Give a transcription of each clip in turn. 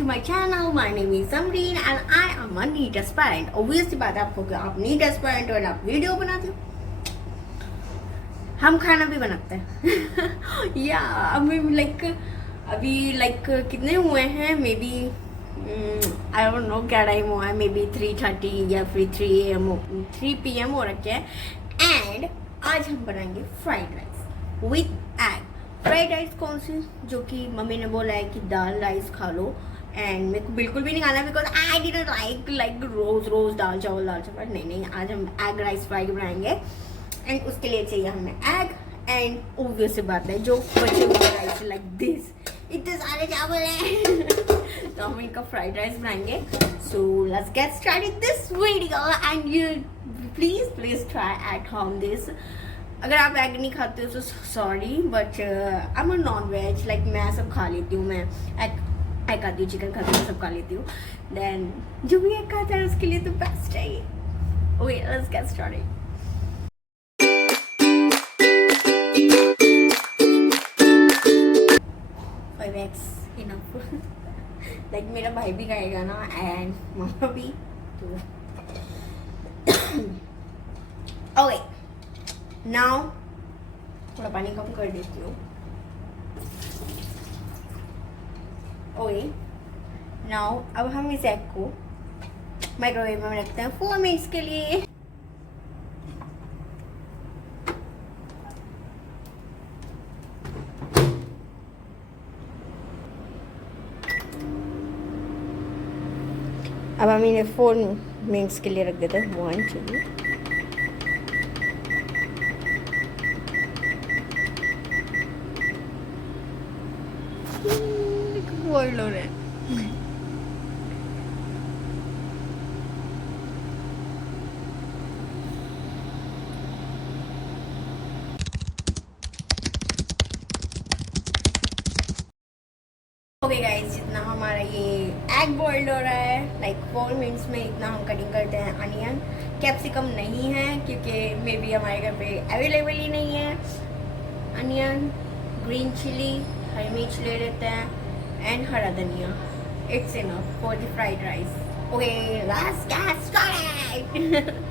to my channel. My name is Samreen and I am a neat aspirant. Obviously बात आपको कि आप neat aspirant हो और आप वीडियो बनाते हो, हम खाना भी बनाते हैं या अभी कितने हुए हैं, maybe I don't know क्या टाइम हुआ है, मे बी 3:30 या फिर 3 PM हो रखे हैं। एंड आज हम बनाएंगे fried rice with egg. Fried rice कौन सी, जो कि मम्मी ने बोला है कि दाल राइस खा लो, एंड मेरे को बिल्कुल भी नहीं खाना बिकॉज आई डिडंट लाइक रोज दाल चावल नहीं, आज हम एग राइस फ्राइड बनाएंगे। एंड उसके लिए चाहिए हमें एग, एंड ऑब्वियस बात है जो बचे हुए राइस लाइक दिस, इतने सारे चावल हैं तो हम इनका फ्राइड राइस बनाएंगे। So let's get started this video and you please try at home this. अगर आप एग नहीं खाते हो तो sorry, but I am non veg, like मैं सब खा लेती हूँ, मैं एग खाती हूँ, चिकन खाती हूँ, सब खा लेती हूँ। देन जो भी एग खाता है उसके लिए तो बेस्ट है ये। Okay let's get started. Like मेरा भाई भी खाएगा ना एंड मामा भी, तो ओके नाउ थोड़ा पानी कम कर देती हूँ। ओके नाउ अब हम इस एग को माइक्रोवेव में रखते हैं 4 मिनट्स के लिए। अब हम इन्हें 4 मिनट्स के लिए रख देते हैं। 1 2 बॉइल हो रहे हैं। ओके गाइस, जितना हमारा ये एग बॉइल्ड हो रहा है लाइक 4 मिनट्स में, इतना हम कटिंग करते हैं अनियन। कैप्सिकम नहीं है क्योंकि मे बी हमारे घर पे अवेलेबल ही नहीं है। अनियन, ग्रीन चिली, हरी मिर्च ले लेते हैं एंड हरा धनिया। It's enough for the fried rice. Okay let's get started.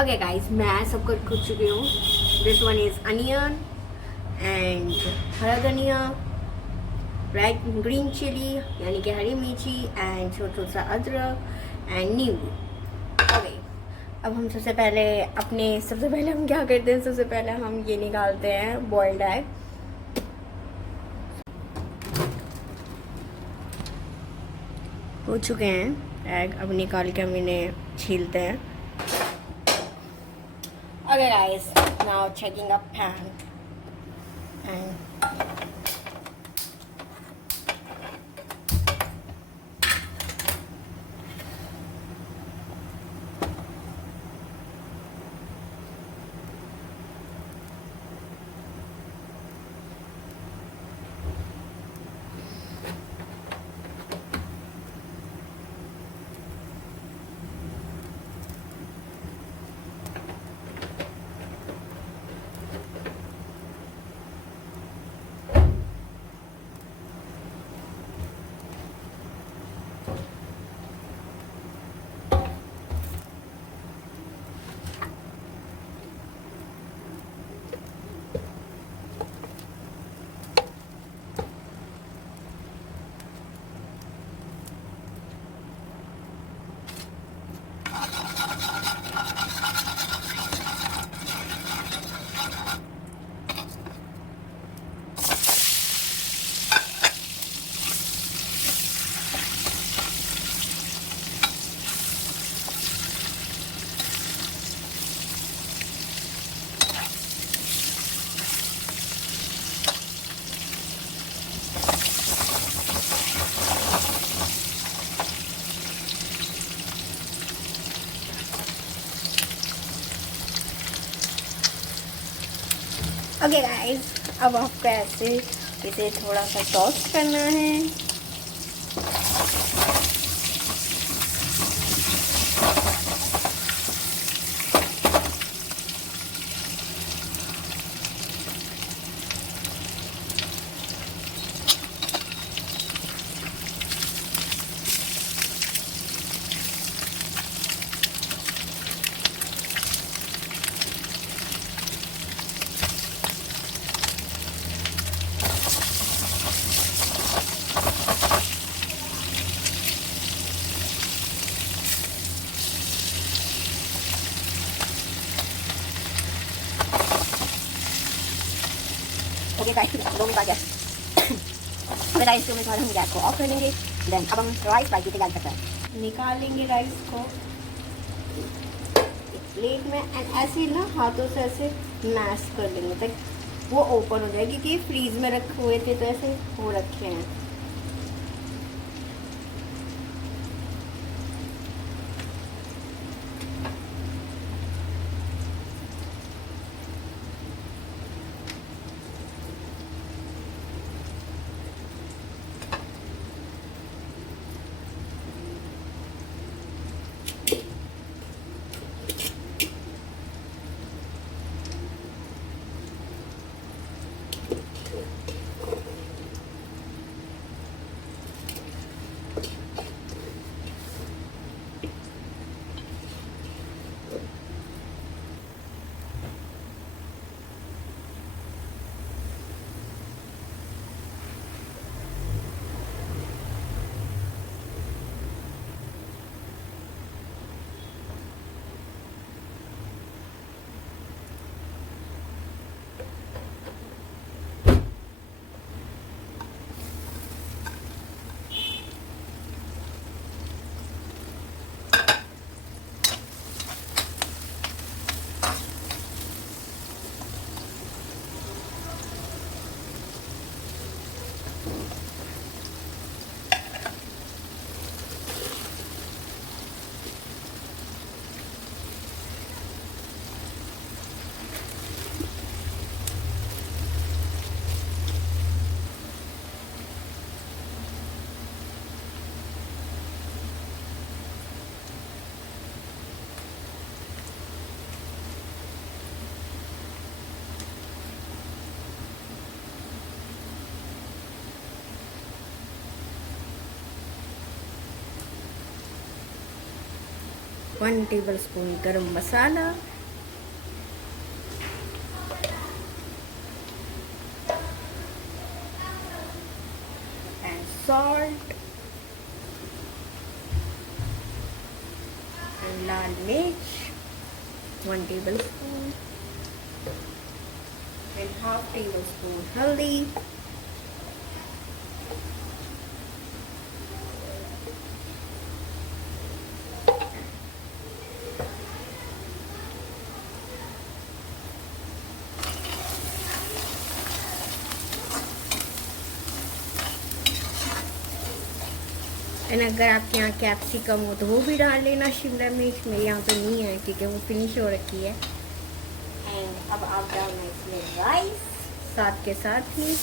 Okay guys, मैं सब कट कर चुकी हूँ। This one is onion and हरा धनिया, रेड ग्रीन चिली यानी कि हरी मिर्ची, एंड छोटा सा अदरक एंड नींबू। ओके अब हम सबसे पहले हम क्या करते हैं, सबसे पहले हम ये निकालते हैं बॉइल्ड एग। हो चुके हैं एग, अब निकाल के हम इन्हें छीलते हैं। Okay guys, now checking a pan and okay guys, अब आपको ऐसे इसे थोड़ा सा टॉस्ट करना है। ओके गाइस, 2 मिनट आ गया। फिर राइस को हम गैस को ऑफ कर देंगे। देन अब हम राइस बाकी से डाल सकते हैं। निकालेंगे राइस को एक प्लेट में एंड ऐसे ना हाथों से ऐसे मैश कर देंगे तक वो ओपन हो जाए, क्योंकि फ्रीज में रखे हुए थे तो ऐसे हो रखे हैं। वन टेबल स्पून गरम मसाला, and salt, and लाल मिर्च 1 tablespoon, and half tablespoon हल्दी, एंड अगर आपके यहाँ कैप्सिकम हो तो वो भी डाल लेना, शिमला मिर्च मेरे यहाँ तो नहीं है क्योंकि वो फिनिश हो रखी है। एंड अब आप डालना इसमें राइस साथ के साथ ही।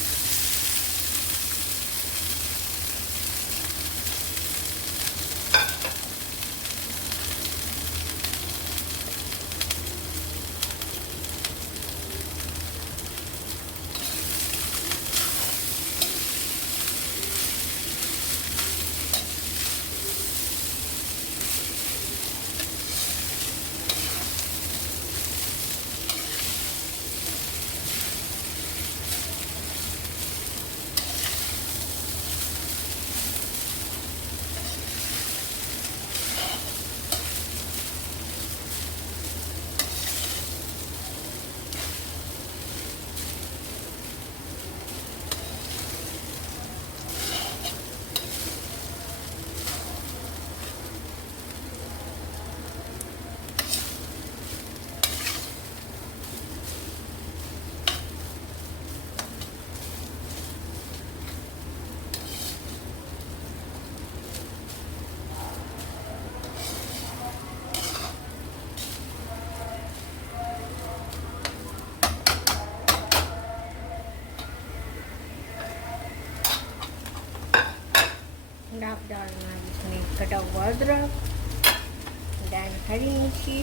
अदरक, देन हरी मिर्ची,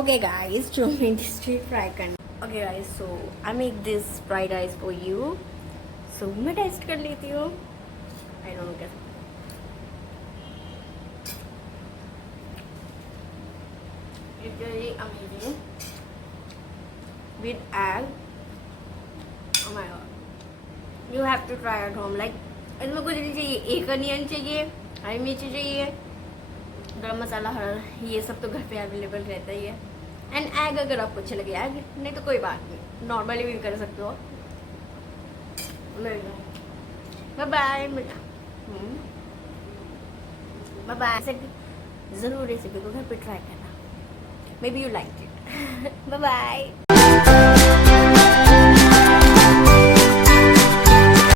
Okay guys, 2 minutes street fry करना. Okay guys, so I make this fried rice for you. So मैं टेस्ट कर लेती हूँ. I don't know कैसे. It's really amazing. With egg. Oh my god. You have to try at home. Like इसमें कुछ नहीं चाहिए. एक अनियन चाहिए, हरी मिर्ची चाहिए, गरम मसाला, ये सब तो घर पे अवेलेबल रहता ही है. एंड एग अगर आपको अच्छा लगे एग, नहीं तो कोई बात नहीं, नॉर्मली भी कर सकते हो. Bye bye bye bye. ज़रूर रेसिपी को घर पे ट्राई करना. Maybe you like it. Bye bye.